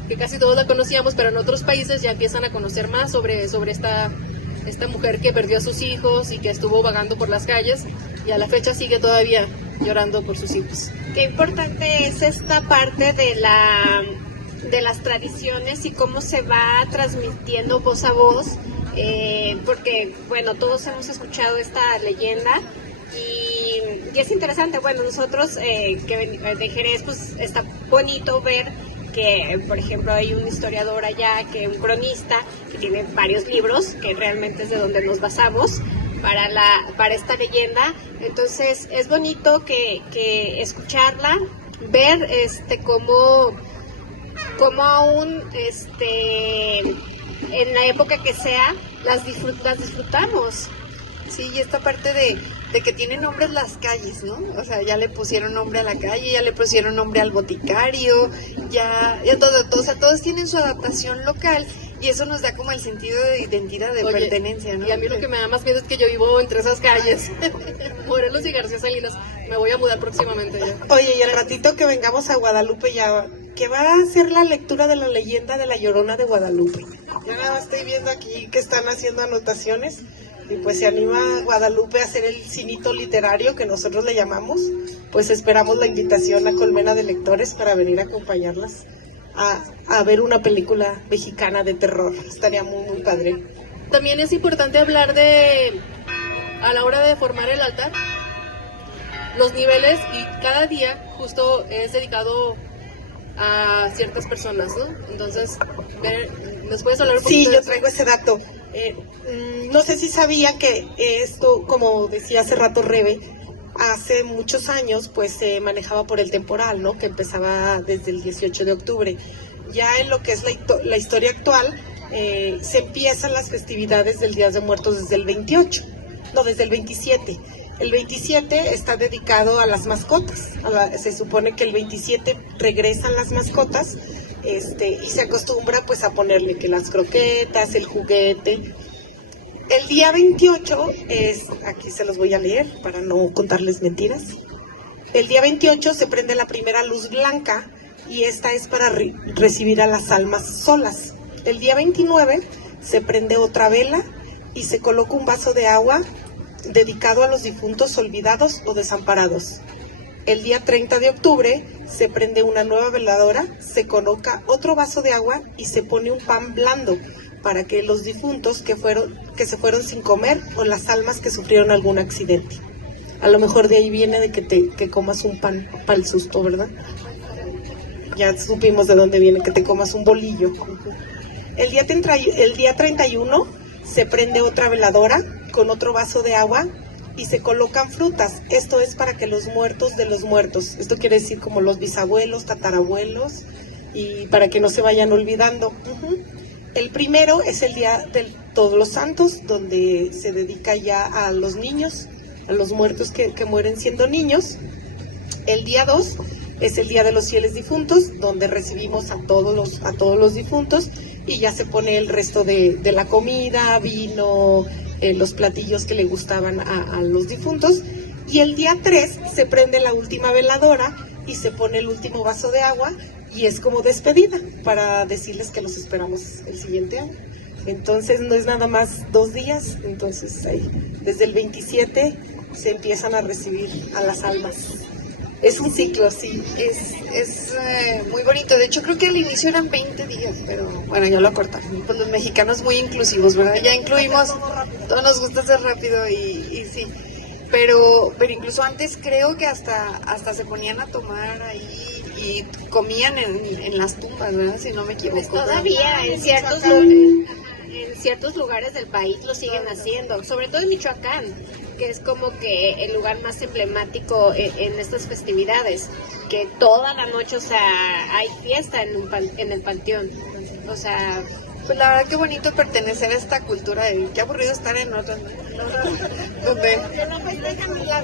que casi todos la conocíamos, pero en otros países ya empiezan a conocer más sobre esta mujer que perdió a sus hijos y que estuvo vagando por las calles y a la fecha sigue todavía llorando por sus hijos. Qué importante es esta parte de las tradiciones y cómo se va transmitiendo voz a voz, porque bueno, todos hemos escuchado esta leyenda y es interesante. Bueno, nosotros que de Jerez, pues está bonito ver que, por ejemplo, hay un historiador allá, un cronista, que tiene varios libros, que realmente es de donde nos basamos para esta leyenda. Entonces es bonito que escucharla, ver cómo aún en la época que sea las disfrutamos. Sí, y esta parte de que tienen nombres las calles, ¿no? O sea, ya le pusieron nombre a la calle, ya le pusieron nombre al boticario, ya todo, o sea, todos tienen su adaptación local y eso nos da como el sentido de identidad, de pertenencia, ¿no? Y a mí lo que me da más miedo es que yo vivo entre esas calles, Morelos y García Salinas. Me voy a mudar próximamente ya. Oye, y al ratito que vengamos a Guadalupe ya que va a hacer la lectura de la leyenda de la Llorona de Guadalupe. Ya nada más estoy viendo aquí que están haciendo anotaciones y pues se anima Guadalupe a hacer el cinito literario que nosotros le llamamos. Pues esperamos la invitación a Colmena de Lectores para venir a acompañarlas a ver una película mexicana de terror. Estaría muy, muy padre. También es importante hablar de, a la hora de formar el altar, los niveles, y cada día justo es dedicado a ciertas personas, ¿no? Entonces, ¿nos puedes hablar un poquito? Sí, de yo eso? traigo ese dato. No sé si sabía que esto, como decía hace rato Rebe, hace muchos años pues se manejaba por el temporal, ¿no? Que empezaba desde el 18 de octubre. Ya en lo que es la historia actual, se empiezan las festividades del Día de Muertos desde el 28, no, desde el 27. El 27 está dedicado a las mascotas. Se supone que el 27 regresan las mascotas, y se acostumbra pues a ponerle que las croquetas, el juguete. El día 28 aquí se los voy a leer para no contarles mentiras. El día 28 se prende la primera luz blanca y esta es para recibir a las almas solas. El día 29 se prende otra vela y se coloca un vaso de agua dedicado a los difuntos olvidados o desamparados. El día 30 de octubre se prende una nueva veladora, se coloca otro vaso de agua y se pone un pan blando para que los difuntos que se fueron sin comer o las almas que sufrieron algún accidente. A lo mejor de ahí viene de que comas un pan para el susto, ¿verdad? Ya supimos de dónde viene que te comas un bolillo. El día 31 se prende otra veladora con otro vaso de agua y se colocan frutas. Esto es para que los muertos de los muertos, esto quiere decir como los bisabuelos, tatarabuelos, y para que no se vayan olvidando. El primero es el Día de Todos los Santos, donde se dedica ya a los niños, a los muertos que mueren siendo niños. El día 2 es el Día de los Fieles Difuntos, donde recibimos a todos los difuntos y ya se pone el resto de la comida, vino, los platillos que le gustaban a los difuntos. Y el día 3 se prende la última veladora y se pone el último vaso de agua y es como despedida para decirles que los esperamos el siguiente año. Entonces no es nada más 2 días, entonces ahí, desde el 27 se empiezan a recibir a las almas. Es un ciclo, sí. Es muy bonito. De hecho, creo que al inicio eran 20 días, pero bueno, ya lo cortaron. Pues los mexicanos muy inclusivos, ¿verdad? Ya incluimos, todos nos gusta ser rápido y sí. Pero incluso antes creo que hasta se ponían a tomar ahí y comían en las tumbas, ¿verdad? Si no me equivoco. Pues todavía en ciertos lugares del país lo siguen haciendo, sobre todo en Michoacán, que es como que el lugar más emblemático en estas festividades, que toda la noche, o sea, hay fiesta en el panteón, o sea... Pues la verdad, qué bonito pertenecer a esta cultura, y qué aburrido estar en otras donde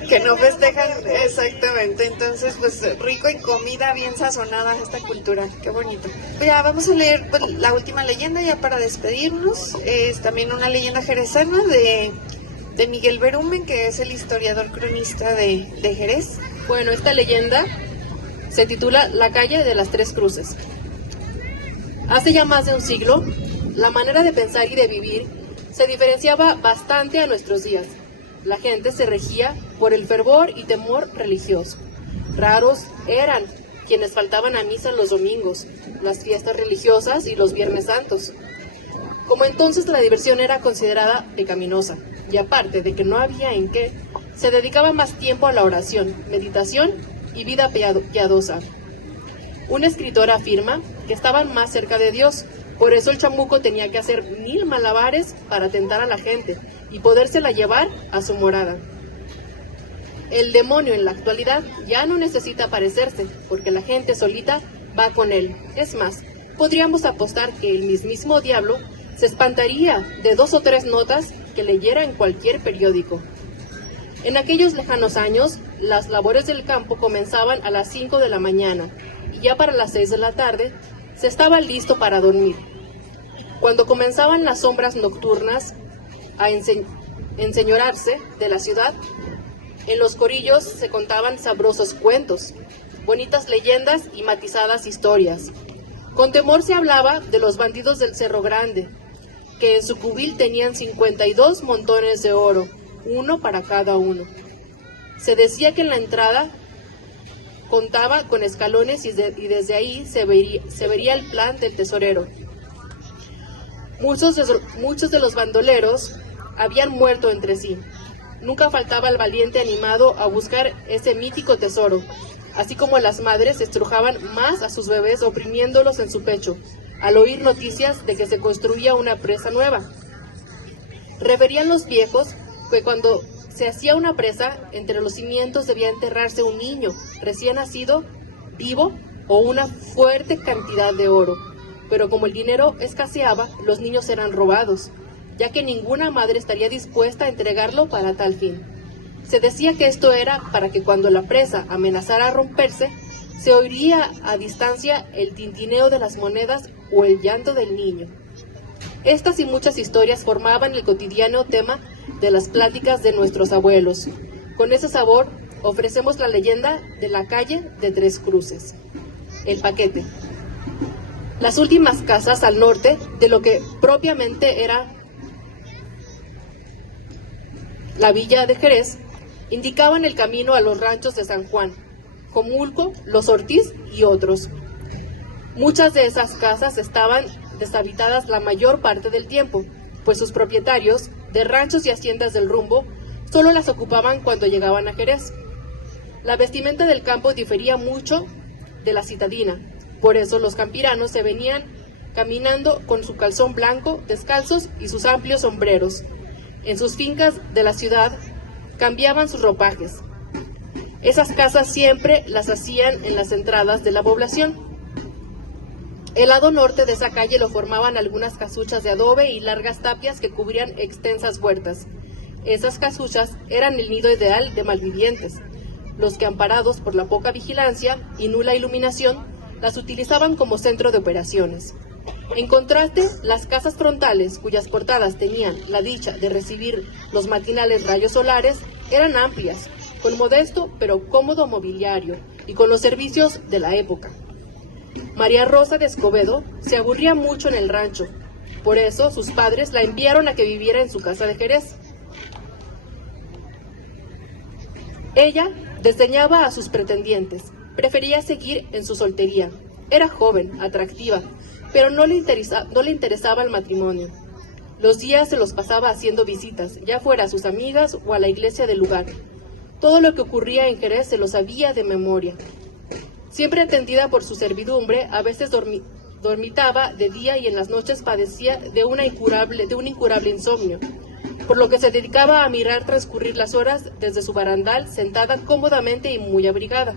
que no festejan, exactamente. Entonces, pues rico y comida bien sazonada esta cultura, qué bonito. Pues ya vamos a leer pues, la última leyenda ya para despedirnos. Es también una leyenda jerezana de Miguel Berumen, que es el historiador cronista de Jerez. Bueno, esta leyenda se titula La calle de las Tres Cruces. Hace ya más de un siglo, la manera de pensar y de vivir se diferenciaba bastante a nuestros días. La gente se regía por el fervor y temor religioso. Raros eran quienes faltaban a misa los domingos, las fiestas religiosas y los viernes santos. Como entonces la diversión era considerada pecaminosa, y aparte de que no había en qué, se dedicaba más tiempo a la oración, meditación y vida piadosa. Un escritor afirma que estaban más cerca de Dios, por eso el chamuco tenía que hacer 1000 malabares para tentar a la gente y podérsela llevar a su morada. El demonio en la actualidad ya no necesita aparecerse, porque la gente solita va con él. Es más, podríamos apostar que el mismísimo diablo se espantaría de 2 o 3 notas que leyera en cualquier periódico. En aquellos lejanos años, las labores del campo comenzaban a las 5 de la mañana y ya para las 6 de la tarde se estaba listo para dormir. Cuando comenzaban las sombras nocturnas a enseñorarse de la ciudad, en los corillos se contaban sabrosos cuentos. bonitas leyendas y matizadas historias. Con temor se hablaba de los bandidos del Cerro Grande, que en su cubil tenían 52 montones de oro, uno para cada uno. Se decía que en la entrada contaba con escalones y desde ahí se vería el plan del tesorero. Muchos de los bandoleros habían muerto entre sí. Nunca faltaba el valiente animado a buscar ese mítico tesoro, así como las madres estrujaban más a sus bebés oprimiéndolos en su pecho, al oír noticias de que se construía una presa nueva. Referían los viejos que cuando se hacía una presa, entre los cimientos debía enterrarse un niño recién nacido, vivo, o una fuerte cantidad de oro. Pero como el dinero escaseaba, los niños eran robados, ya que ninguna madre estaría dispuesta a entregarlo para tal fin. Se decía que esto era para que cuando la presa amenazara a romperse, se oiría a distancia el tintineo de las monedas o el llanto del niño. Estas y muchas historias formaban el cotidiano tema de las pláticas de nuestros abuelos. Con ese sabor, ofrecemos la leyenda de la calle de Tres Cruces. El Paquete. Las últimas casas al norte de lo que propiamente era la villa de Jerez indicaban el camino a los ranchos de San Juan, Comulco, Los Ortiz y otros. Muchas de esas casas estaban deshabitadas la mayor parte del tiempo, pues sus propietarios de ranchos y haciendas del rumbo solo las ocupaban cuando llegaban a Jerez. La vestimenta del campo difería mucho de la citadina, por eso los campiranos se venían caminando con su calzón blanco, descalzos y sus amplios sombreros. En sus fincas de la ciudad cambiaban sus ropajes. Esas casas siempre las hacían en las entradas de la población. El lado norte de esa calle lo formaban algunas casuchas de adobe y largas tapias que cubrían extensas huertas. Esas casuchas eran el nido ideal de malvivientes, los que, amparados por la poca vigilancia y nula iluminación, las utilizaban como centro de operaciones. En contraste, las casas frontales, cuyas portadas tenían la dicha de recibir los matinales rayos solares, eran amplias, con modesto pero cómodo mobiliario y con los servicios de la época. María Rosa de Escobedo se aburría mucho en el rancho, por eso sus padres la enviaron a que viviera en su casa de Jerez. Ella desdeñaba a sus pretendientes, prefería seguir en su soltería. Era joven, atractiva, pero no le interesaba el matrimonio. Los días se los pasaba haciendo visitas, ya fuera a sus amigas o a la iglesia del lugar. Todo lo que ocurría en Jerez se lo sabía de memoria. Siempre atendida por su servidumbre, a veces dormitaba de día y en las noches padecía de un incurable insomnio, por lo que se dedicaba a mirar transcurrir las horas desde su barandal, sentada cómodamente y muy abrigada.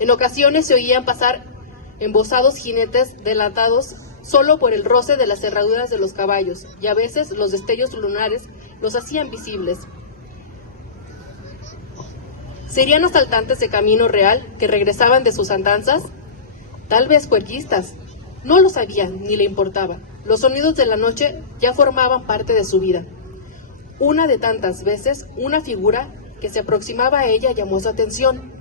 En ocasiones se oían pasar embozados jinetes delatados solo por el roce de las cerraduras de los caballos, y a veces los destellos lunares los hacían visibles. ¿Serían asaltantes de camino real que regresaban de sus andanzas? Tal vez puerquistas. No lo sabía ni le importaba. Los sonidos de la noche ya formaban parte de su vida. Una de tantas veces, una figura que se aproximaba a ella llamó su atención,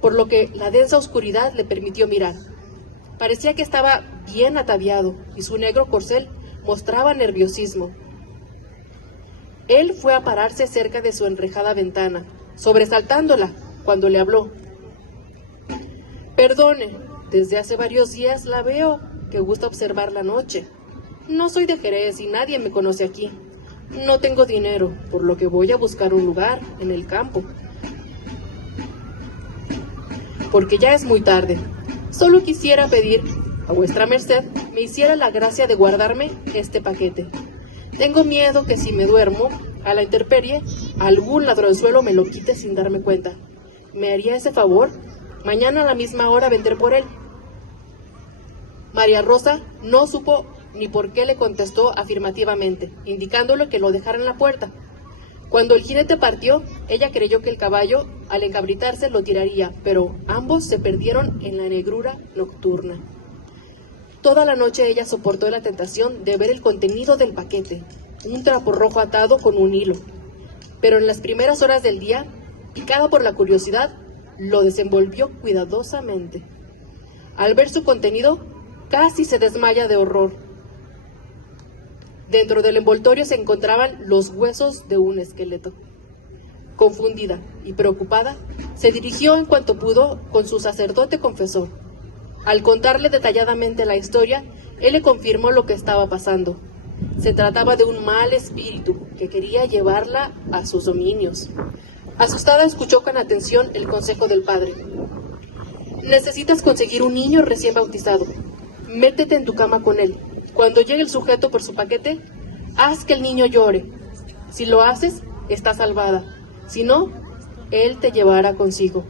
por lo que la densa oscuridad le permitió mirar. Parecía que estaba bien ataviado y su negro corcel mostraba nerviosismo. Él fue a pararse cerca de su enrejada ventana, sobresaltándola cuando le habló. Perdone, desde hace varios días la veo que gusta observar la noche. No soy de Jerez y nadie me conoce aquí. No tengo dinero, por lo que voy a buscar un lugar en el campo. Porque ya es muy tarde. Solo quisiera pedir a vuestra merced me hiciera la gracia de guardarme este paquete. Tengo miedo que si me duermo a la intemperie, algún ladronzuelo me lo quite sin darme cuenta. ¿Me haría ese favor? Mañana a la misma hora vendré por él. María Rosa no supo ni por qué le contestó afirmativamente, indicándole que lo dejara en la puerta. Cuando el jinete partió, ella creyó que el caballo, al encabritarse, lo tiraría, pero ambos se perdieron en la negrura nocturna. Toda la noche ella soportó la tentación de ver el contenido del paquete, un trapo rojo atado con un hilo. Pero en las primeras horas del día, picada por la curiosidad, lo desenvolvió cuidadosamente. Al ver su contenido, casi se desmaya de horror. Dentro del envoltorio se encontraban los huesos de un esqueleto. Confundida y preocupada, se dirigió en cuanto pudo con su sacerdote confesor. Al contarle detalladamente la historia, él le confirmó lo que estaba pasando. Se trataba de un mal espíritu que quería llevarla a sus dominios. Asustada, escuchó con atención el consejo del padre. Necesitas conseguir un niño recién bautizado. Métete en tu cama con él. Cuando llegue el sujeto por su paquete, haz que el niño llore. Si lo haces, está salvada. Si no, él te llevará consigo.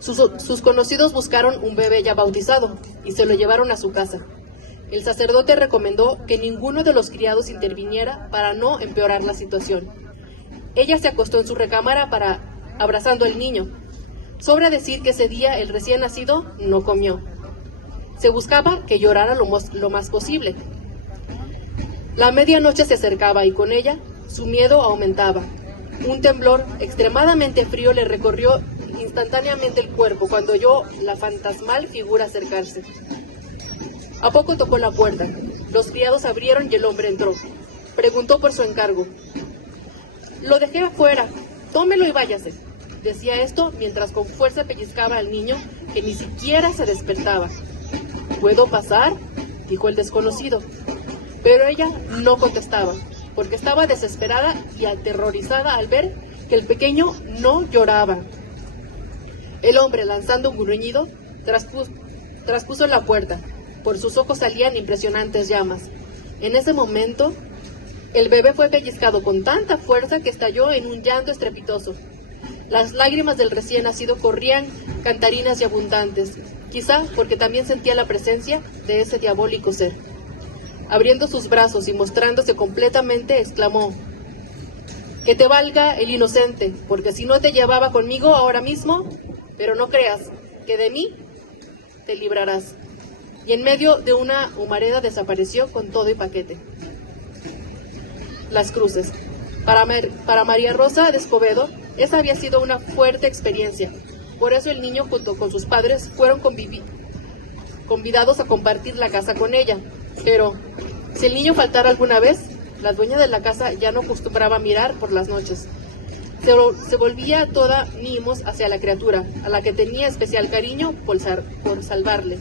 Sus conocidos buscaron un bebé ya bautizado y se lo llevaron a su casa. El sacerdote recomendó que ninguno de los criados interviniera para no empeorar la situación. Ella se acostó en su recámara abrazando al niño. Sobra decir que ese día el recién nacido no comió. Se buscaba que llorara lo más posible. La medianoche se acercaba y con ella su miedo aumentaba. Un temblor extremadamente frío le recorrió instantáneamente el cuerpo cuando oyó la fantasmal figura acercarse. A poco tocó la puerta. Los criados abrieron y el hombre entró. Preguntó por su encargo. Lo dejé afuera. Tómelo y váyase. Decía esto mientras con fuerza pellizcaba al niño que ni siquiera se despertaba. ¿Puedo pasar?, dijo el desconocido. Pero ella no contestaba, porque estaba desesperada y aterrorizada al ver que el pequeño no lloraba. El hombre, lanzando un gruñido, traspuso la puerta. Por sus ojos salían impresionantes llamas. En ese momento, el bebé fue pellizcado con tanta fuerza que estalló en un llanto estrepitoso. Las lágrimas del recién nacido corrían cantarinas y abundantes, quizá porque también sentía la presencia de ese diabólico ser. Abriendo sus brazos y mostrándose completamente, exclamó: «Que te valga el inocente, porque si no te llevaba conmigo ahora mismo, pero no creas que de mí te librarás». Y en medio de una humareda desapareció con todo y paquete. Las cruces. Para María Rosa de Escobedo, esa había sido una fuerte experiencia. Por eso el niño, junto con sus padres, fueron convidados a compartir la casa con ella. Pero, si el niño faltara alguna vez, la dueña de la casa ya no acostumbraba a mirar por las noches. Se volvía toda mimos hacia la criatura, a la que tenía especial cariño por salvarle.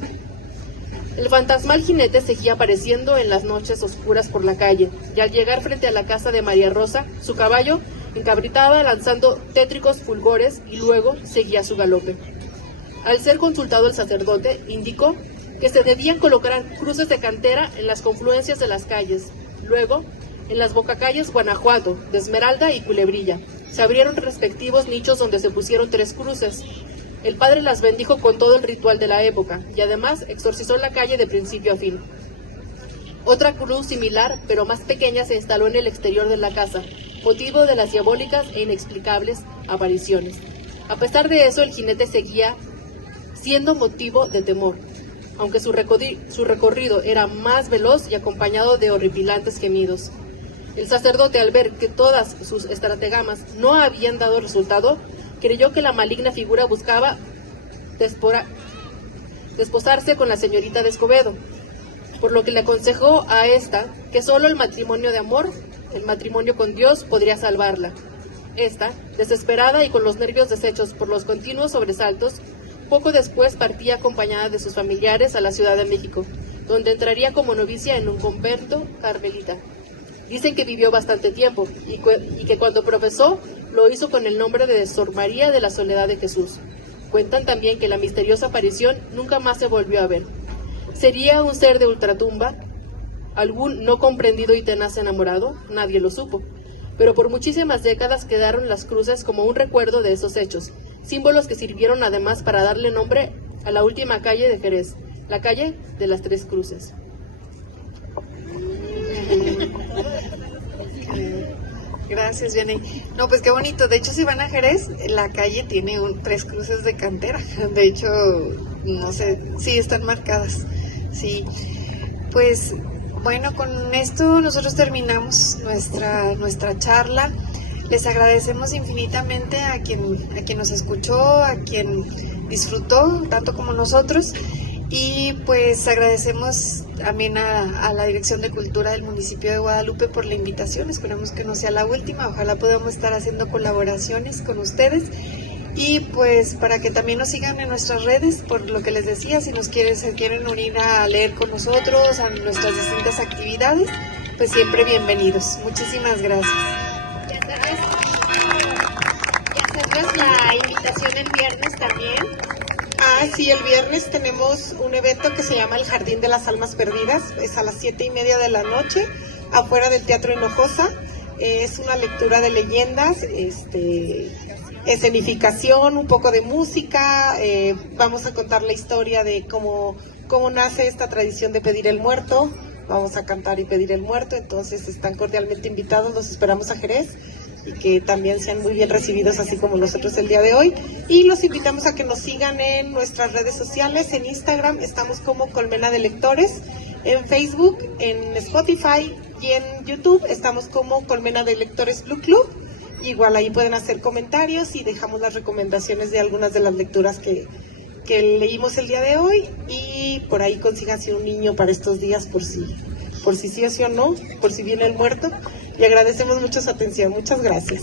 El fantasmal jinete seguía apareciendo en las noches oscuras por la calle, y al llegar frente a la casa de María Rosa, su caballo encabritaba lanzando tétricos fulgores y luego seguía su galope. Al ser consultado el sacerdote, indicó que se debían colocar cruces de cantera en las confluencias de las calles. Luego, en las bocacalles Guanajuato, de Esmeralda y Culebrilla, se abrieron respectivos nichos donde se pusieron 3 cruces. El padre las bendijo con todo el ritual de la época y además exorcizó la calle de principio a fin. Otra cruz similar, pero más pequeña, se instaló en el exterior de la casa, motivo de las diabólicas e inexplicables apariciones. A pesar de eso, el jinete seguía siendo motivo de temor, aunque su recorrido era más veloz y acompañado de horripilantes gemidos. El sacerdote, al ver que todas sus estratagemas no habían dado resultado, creyó que la maligna figura buscaba desposarse con la señorita de Escobedo, por lo que le aconsejó a esta que solo el matrimonio de amor, el matrimonio con Dios, podría salvarla. Esta, desesperada y con los nervios deshechos por los continuos sobresaltos, poco después partía acompañada de sus familiares a la Ciudad de México, donde entraría como novicia en un convento carmelita. Dicen que vivió bastante tiempo y que cuando profesó lo hizo con el nombre de Sor María de la Soledad de Jesús. Cuentan también que la misteriosa aparición nunca más se volvió a ver. ¿Sería un ser de ultratumba? ¿Algún no comprendido y tenaz enamorado? Nadie lo supo. Pero por muchísimas décadas quedaron las cruces como un recuerdo de esos hechos, símbolos que sirvieron además para darle nombre a la última calle de Jerez, la calle de las 3 cruces. Gracias, Vianney. No, pues qué bonito. De hecho, si van a Jerez, la calle tiene 3 cruces de cantera. De hecho, no sé, sí están marcadas. Sí. Pues bueno, con esto nosotros terminamos nuestra charla. Les agradecemos infinitamente a quien nos escuchó, a quien disfrutó tanto como nosotros, y pues agradecemos también a la Dirección de Cultura del municipio de Guadalupe por la invitación. Esperamos que no sea la última, ojalá podamos estar haciendo colaboraciones con ustedes. Y pues para que también nos sigan en nuestras redes, por lo que les decía, si se quieren unir a leer con nosotros, a nuestras distintas actividades, pues siempre bienvenidos. Muchísimas gracias. Y hacerles la invitación el viernes también. Sí, el viernes tenemos un evento que se llama El Jardín de las Almas Perdidas, es a las 7:30 de la noche, afuera del Teatro Hinojosa. Es una lectura de leyendas, escenificación, un poco de música, vamos a contar la historia de cómo nace esta tradición de pedir el muerto, vamos a cantar y pedir el muerto, entonces están cordialmente invitados, los esperamos a Jerez y que también sean muy bien recibidos así como nosotros el día de hoy, y los invitamos a que nos sigan en nuestras redes sociales. En Instagram estamos como Colmena de Lectores, en Facebook, en Spotify y en YouTube estamos como Colmena de Lectores Blue Club. Igual ahí pueden hacer comentarios y dejamos las recomendaciones de algunas de las lecturas que leímos el día de hoy, y por ahí consíganse un niño para estos días por si sí o sí o no, por si viene el muerto, y agradecemos mucho su atención. Muchas gracias.